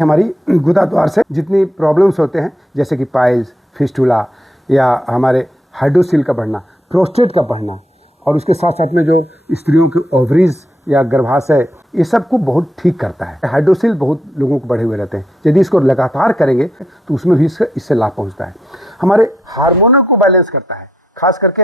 हमारी गुदा द्वार से जितनी प्रॉब्लम्स होते हैं, जैसे कि पाइल्स, फिस्टुला या हमारे हाइड्रोसिल का बढ़ना, प्रोस्टेट का बढ़ना, और उसके साथ साथ में जो स्त्रियों की ओवरीज या गर्भाशय, ये सब को बहुत ठीक करता है। हाइड्रोसिल बहुत लोगों को बढ़े हुए रहते हैं, यदि इसको लगातार करेंगे तो उसमें भी इससे लाभ पहुंचता है। हमारे हार्मोनल को बैलेंस करता है, खास करके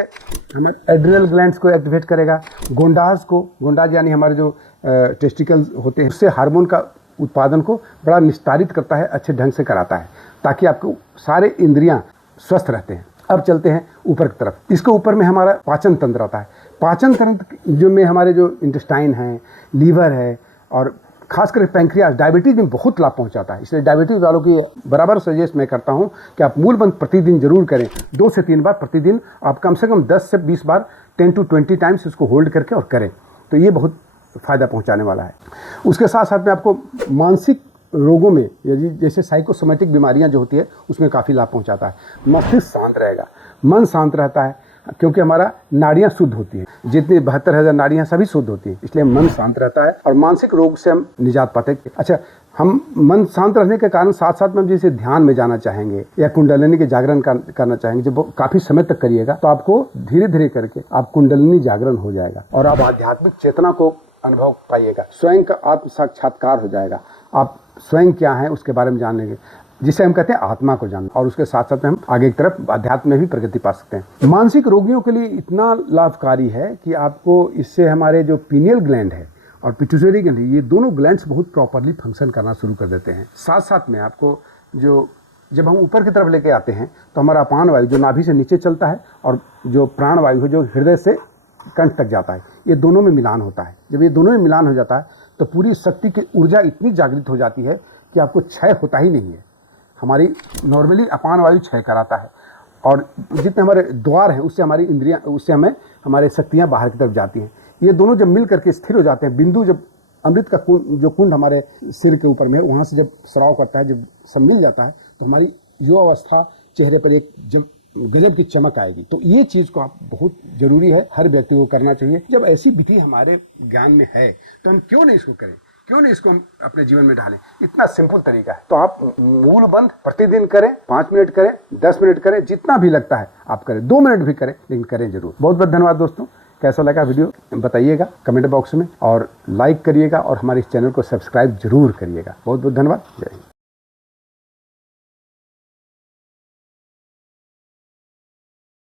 हमारे एड्रिनल ग्लैंड्स को एक्टिवेट करेगा। गोंडाज यानी हमारे जो टेस्टिकल्स होते हैं, उससे हार्मोन का उत्पादन को बड़ा निस्तारित करता है, अच्छे ढंग से कराता है, ताकि आपको सारे इंद्रियां स्वस्थ रहते हैं। अब चलते हैं ऊपर की तरफ। इसके ऊपर में हमारा पाचन तंत्र आता है। पाचन तंत्र जो में हमारे जो इंटेस्टाइन है, लीवर है, और खासकर पैंक्रियास, डायबिटीज़ में बहुत लाभ पहुंचाता है। इसलिए डायबिटीज़ वालों की बराबर सजेस्ट मैं करता हूं कि आप मूलबंध प्रतिदिन जरूर करें। 2 से 3 बार प्रतिदिन आप कम से कम 10 से 20 बार 10 to 20 टाइम्स इसको होल्ड करके और करें, तो ये बहुत फ़ायदा पहुंचाने वाला है। उसके साथ साथ में आपको मानसिक रोगों में, यदि जैसे साइकोसोमेटिक बीमारियां जो होती है, उसमें काफ़ी लाभ पहुंचाता है। मस्तिष्क शांत रहेगा, मन शांत रहता है, क्योंकि हमारा नाड़ियां शुद्ध होती हैं। जितनी 72,000 नाड़ियां सभी शुद्ध होती हैं, इसलिए मन शांत रहता है और मानसिक रोग से हम निजात पाते हैं। अच्छा, हम मन शांत रहने के कारण साथ साथ में हम जैसे ध्यान में जाना चाहेंगे या कुंडलिनी के जागरण करना चाहेंगे, जब काफ़ी समय तक करिएगा तो आपको धीरे धीरे करके आप कुंडलिनी जागरण हो जाएगा और आप आध्यात्मिक चेतना को अनुभव पाइएगा। स्वयं का आत्म साक्षात्कार हो जाएगा। आप स्वयं क्या है उसके बारे में जान लेंगे, जिसे हम कहते हैं आत्मा को जानना, और उसके साथ साथ में हम आगे की तरफ अध्यात्म में भी प्रगति पा सकते हैं। मानसिक रोगियों के लिए इतना लाभकारी है कि आपको इससे हमारे जो पीनियल ग्लैंड है और पिट्यूटरी ग्लैंड है, ये दोनों ग्लैंड्स बहुत प्रॉपरली फंक्शन करना शुरू कर देते हैं। साथ साथ में आपको जब हम ऊपर की तरफ लेके आते हैं तो हमारा अपान वायु जो नाभि से नीचे चलता है और जो प्राण वायु है जो हृदय से कंठ तक जाता है, ये दोनों में मिलान होता है। जब ये दोनों में मिलान हो जाता है तो पूरी शक्ति की ऊर्जा इतनी जागृत हो जाती है कि आपको क्षय होता ही नहीं है। हमारी नॉर्मली अपान वायु क्षय कराता है, और जितने हमारे द्वार हैं उससे हमारी इंद्रियां, उससे हमें हमारे शक्तियां बाहर की तरफ जाती हैं। ये दोनों जब मिल करके स्थिर हो जाते हैं, बिंदु जब अमृत का कुंड हमारे सिर के ऊपर में, वहाँ से जब स्राव करता है, जब सब मिल जाता है, तो हमारी युवावस्था चेहरे पर एक जब गजब की चमक आएगी। तो ये चीज़ को आप बहुत ज़रूरी है, हर व्यक्ति को करना चाहिए। जब ऐसी विधि हमारे ज्ञान में है तो हम क्यों नहीं इसको करें, क्यों नहीं इसको हम अपने जीवन में ढालें। इतना सिंपल तरीका है। तो आप मूलबंध प्रतिदिन करें, 5 मिनट करें, 10 मिनट करें, जितना भी लगता है आप करें, 2 मिनट भी करें, लेकिन करें जरूर। बहुत बहुत धन्यवाद दोस्तों। कैसा लगा वीडियो बताइएगा कमेंट बॉक्स में, और लाइक करिएगा और हमारे इस चैनल को सब्सक्राइब जरूर करिएगा। बहुत बहुत धन्यवाद। जय हिंद।